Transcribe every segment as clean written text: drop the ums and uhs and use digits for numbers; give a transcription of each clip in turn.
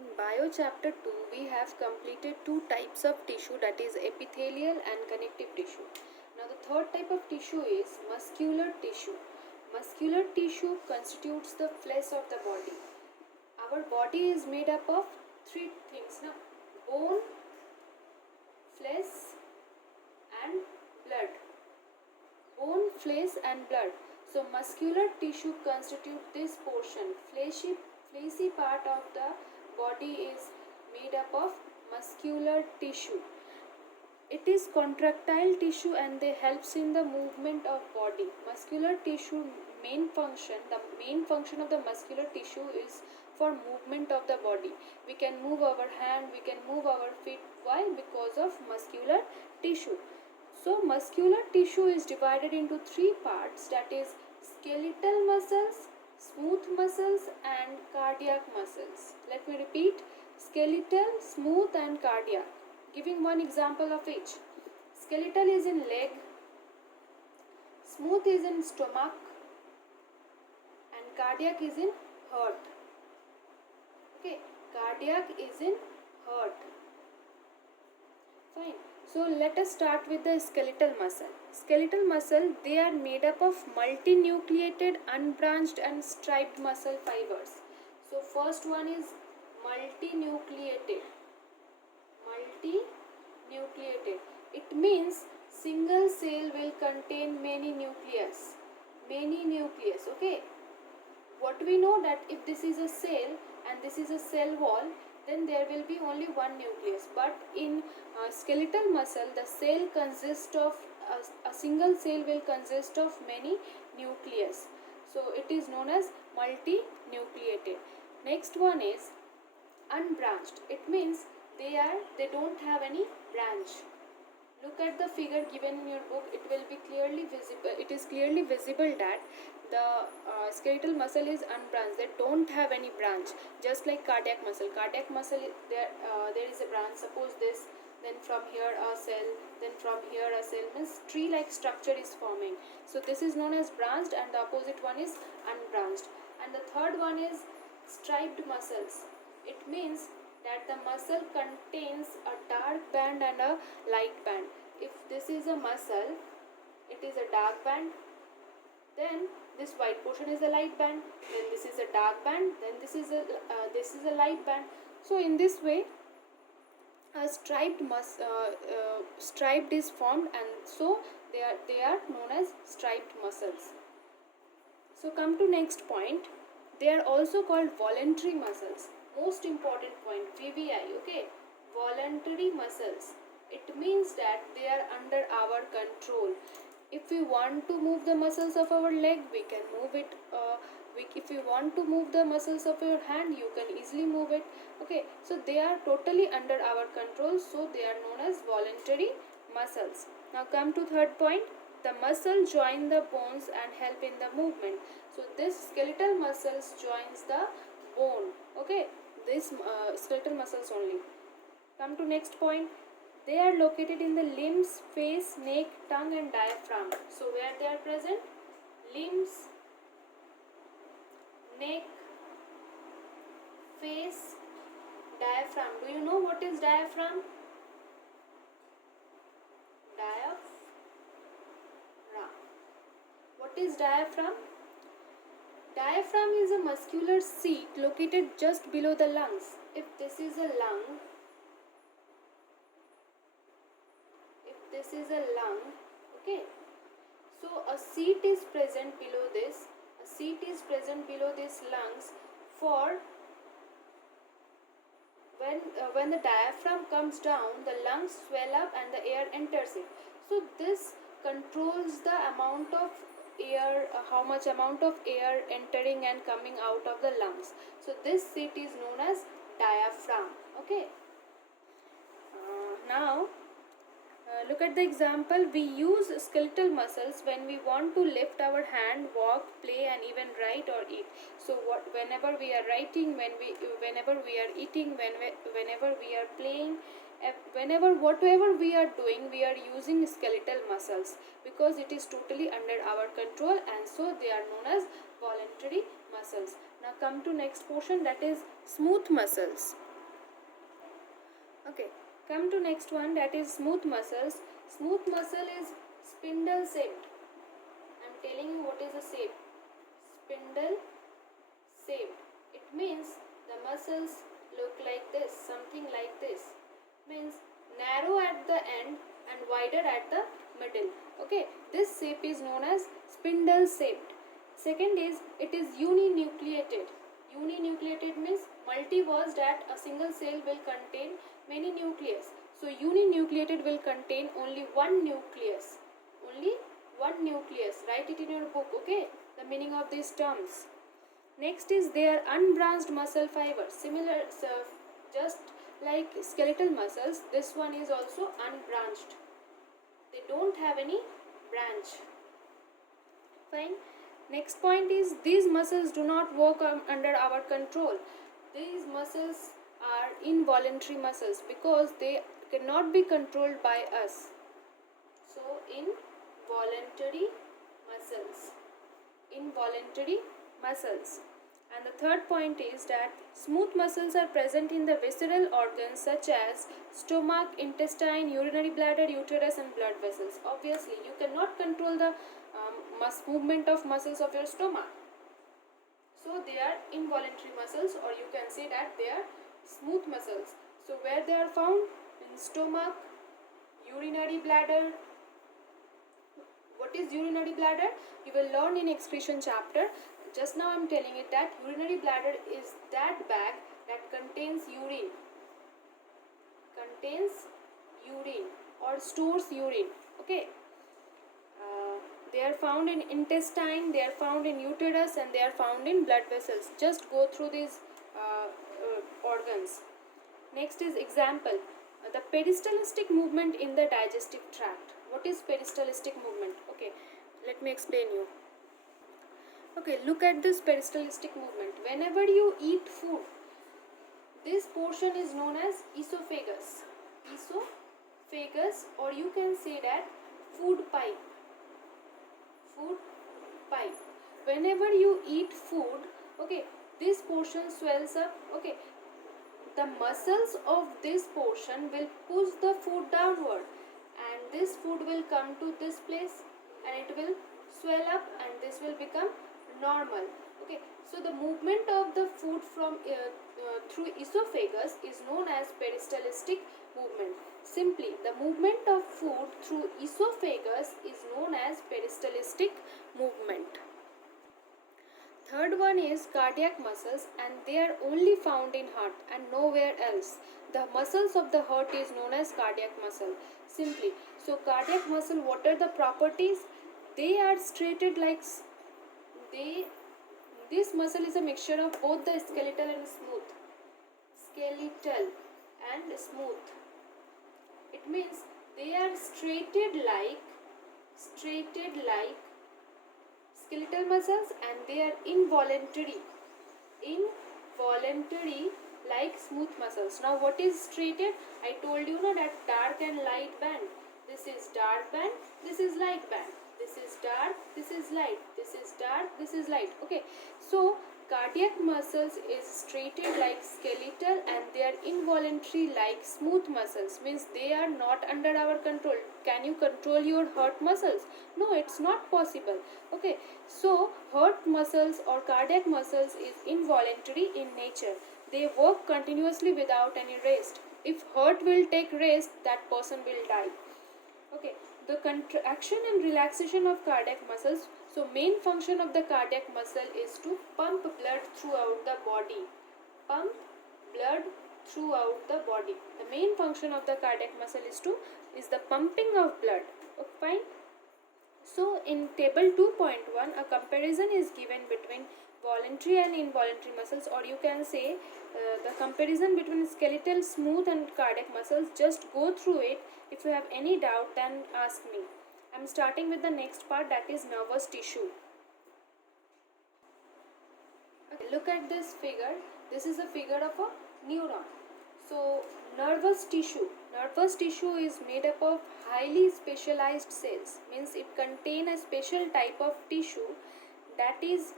In bio chapter 2, we have completed two types of tissue, that is epithelial and connective tissue. Now the third type of tissue is muscular tissue. Muscular tissue constitutes the flesh of the body. Our body is made up of three things now: bone, flesh and blood. Bone, flesh and blood. So muscular tissue constitute this portion. Fleshy part of the body is made up of muscular tissue. It is contractile tissue and they helps in the movement of body. Muscular tissue the main function of the muscular tissue is for movement of the body. We can move our hand, we can move our feet. Why? Because of muscular tissue. So muscular tissue is divided into three parts, that is skeletal muscles, smooth muscles and cardiac muscles. Let me repeat: skeletal, smooth and cardiac. Giving one example of each. Skeletal is in leg, smooth is in stomach and cardiac is in heart. Okay, cardiac is in heart. Fine. So let us start with the skeletal muscle. Skeletal muscle, they are made up of multinucleated, unbranched and striped muscle fibers. So first one is multinucleated. Multinucleated. It means single cell will contain many nucleus. Okay. What we know that if this is a cell and this is a cell wall, then there will be only one nucleus. But in skeletal muscle, the cell consists of a single cell will consist of many nucleus. So it is known as multinucleated. Next one is unbranched. It means they don't have any branch. Look at the figure given in your book. It will be clearly visible. It is clearly visible that the skeletal muscle is unbranched. They don't have any branch. Just like cardiac muscle. Cardiac muscle, there is a branch. Suppose this, then from here a cell, then from here a cell. Means tree-like structure is forming. So this is known as branched, and the opposite one is unbranched. And the third one is striped muscles. It means that the muscle contains a dark band and a light band. If this is a muscle, it is a dark band, then this white portion is a light band, then this is a dark band, then this is a light band. So in this way a striped is formed, and so they are known as striped muscles. So come to next point. They are also called voluntary muscles. Most important point, VVI. Okay, voluntary muscles. It means that they are under our control. If we want to move the muscles of our leg, we can move it. If you want to move the muscles of your hand, you can easily move it. Okay, so they are totally under our control, so they are known as voluntary muscles. Now come to third point. The muscle join the bones and help in the movement. So this skeletal muscles joins the bone. Okay, this skeletal muscles only. Come to next point. They are located in the limbs, face, neck, tongue and diaphragm. So where they are present? Limbs, neck, face, diaphragm. Do you know what is diaphragm? Diaphragm. What is diaphragm? Diaphragm is a muscular seat located just below the lungs. If this is a lung, okay, so a seat is present below this. A seat is present below this lungs for when the diaphragm comes down, the lungs swell up and the air enters it. So this controls the amount of air, how much amount of air entering and coming out of the lungs. So this seat is known as diaphragm. Okay. Now look at the example. We use skeletal muscles when we want to lift our hand, walk, play and even write or eat. So whenever we are writing, whenever we are eating, whenever we are playing, whatever we are doing, we are using skeletal muscles because it is totally under our control, and so they are known as voluntary muscles. Now come to next portion, that is smooth muscles. Okay, come to next one, that is smooth muscles. Smooth muscle is spindle shaped. I'm telling you what is the shape. Spindle shaped. It means the muscles look like this, something like this. Means narrow at the end and wider at the middle. Okay, this shape is known as spindle shaped. Second is it is uninucleated. Uninucleated means multi was that a single cell will contain many nucleus. So uninucleated will contain only one nucleus. Only one nucleus. Write it in your book, okay? The meaning of these terms. Next is their unbranched muscle fibers. Similar, just like skeletal muscles, this one is also unbranched. They don't have any branch. Fine. Next point is these muscles do not work under our control. These muscles are involuntary muscles because they cannot be controlled by us. So involuntary muscles. Involuntary muscles. And the third point is that smooth muscles are present in the visceral organs such as stomach, intestine, urinary bladder, uterus and blood vessels. Obviously, you cannot control the movement of muscles of your stomach. So they are involuntary muscles, or you can say that they are smooth muscles. So where they are found? In stomach, urinary bladder. What is urinary bladder? You will learn in excretion chapter. Just now I am telling it that urinary bladder is that bag that contains urine. Contains urine or stores urine. Okay. They are found in intestine, they are found in uterus and they are found in blood vessels. Just go through these organs. Next is example. The peristaltic movement in the digestive tract. What is peristaltic movement? Okay, let me explain you. Okay, look at this peristaltic movement. Whenever you eat food, this portion is known as esophagus. Esophagus, or you can say that food pipe. Food pipe. Whenever you eat food, okay, this portion swells up. Okay, the muscles of this portion will push the food downward, and this food will come to this place and it will swell up and this will become normal. Okay, so the movement of the food from through esophagus is known as peristaltic movement. Simply, the movement of food through esophagus is known as peristaltic movement. Third one is cardiac muscles, and they are only found in heart and nowhere else. The muscles of the heart is known as cardiac muscle. Simply, so cardiac muscle, what are the properties? They are striated like this muscle is a mixture of both the skeletal and smooth. Skeletal and smooth. It means they are striated like skeletal muscles, and they are involuntary like smooth muscles. Now what is striated? I told you that dark and light band. This is dark band, this is light band. This is dark, this is light. This is dark, this is light. Okay, so cardiac muscles is striated like skeletal and they are involuntary like smooth muscles. Means they are not under our control. Can you control your heart muscles? No, it's not possible. Okay, so heart muscles or cardiac muscles is involuntary in nature. They work continuously without any rest. If heart will take rest, that person will die. Okay, the contraction and relaxation of cardiac muscles. So main function of the cardiac muscle is to pump blood throughout the body. Pump blood throughout the body. The main function of the cardiac muscle is the pumping of blood. Okay, fine. So in table 2.1, a comparison is given between voluntary and involuntary muscles, or you can say the comparison between skeletal, smooth and cardiac muscles. Just go through it. If you have any doubt, then ask me. I am starting with the next part, that is nervous tissue. Okay, look at this figure. This is a figure of a neuron. So nervous tissue is made up of highly specialized cells. Means it contains a special type of tissue that is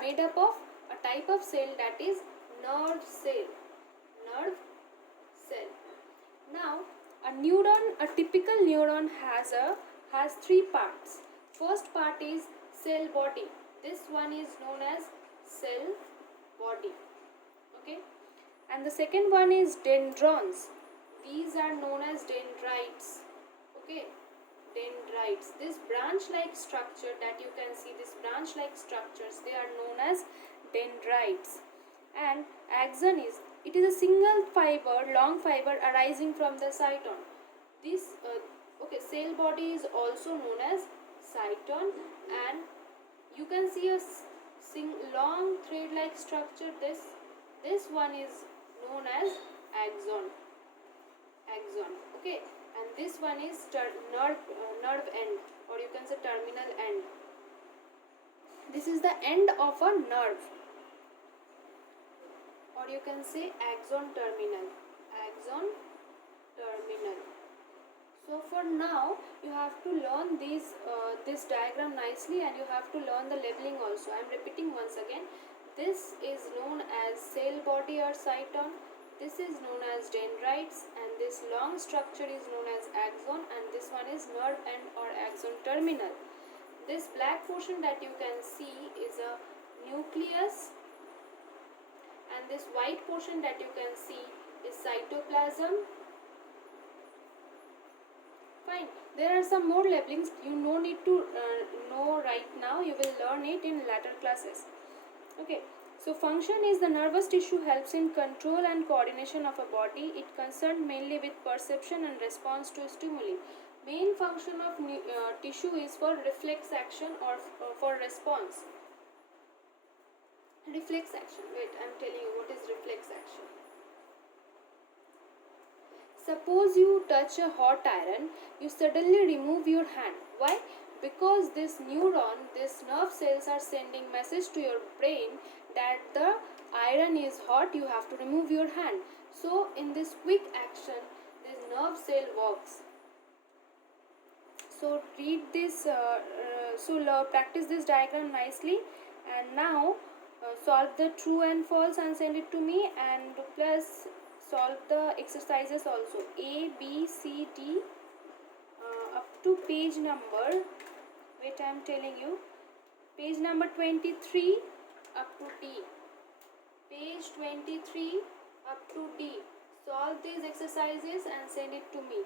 made up of a type of cell, that is nerve cell. A typical neuron has three parts. First part is cell body. This one is known as cell body. Okay, and the second one is dendrons. These are known as dendrites. Okay, dendrites. This branch-like structure that you can see, this branch-like structures, they are known as dendrites. And axon is, it is a single fiber, long fiber arising from the cyton. This cell body is also known as cyton, and you can see a long thread-like structure. This one is known as axon. Okay, and this one is nerve end, or you can say terminal end. This is the end of a nerve, or you can say axon terminal. So for now you have to learn this diagram nicely, and you have to learn the labeling also. I am repeating once again. This is known as cell body or cyton. This is known as dendrites, and this long structure is known as axon, and this one is nerve end or axon terminal. This black portion that you can see is a nucleus, and this white portion that you can see is cytoplasm. Fine. There are some more labelings. You no need to know right now. You will learn it in later classes. Okay. So function is the nervous tissue helps in control and coordination of a body. It concerned mainly with perception and response to stimuli. Main function of tissue is for reflex action or for response. Reflex action. Wait, I am telling you what is reflex action. Suppose you touch a hot iron, you suddenly remove your hand. Why? Because this neuron, these nerve cells are sending message to your brain that the iron is hot, you have to remove your hand. So in this quick action, this nerve cell works. So read this, practice this diagram nicely, and now solve the true and false and send it to me, and plus solve the exercises also, A, B, C, D, up to page number, wait, I am telling you, page number 23 up to D. Page 23 up to D. Solve these exercises and send it to me.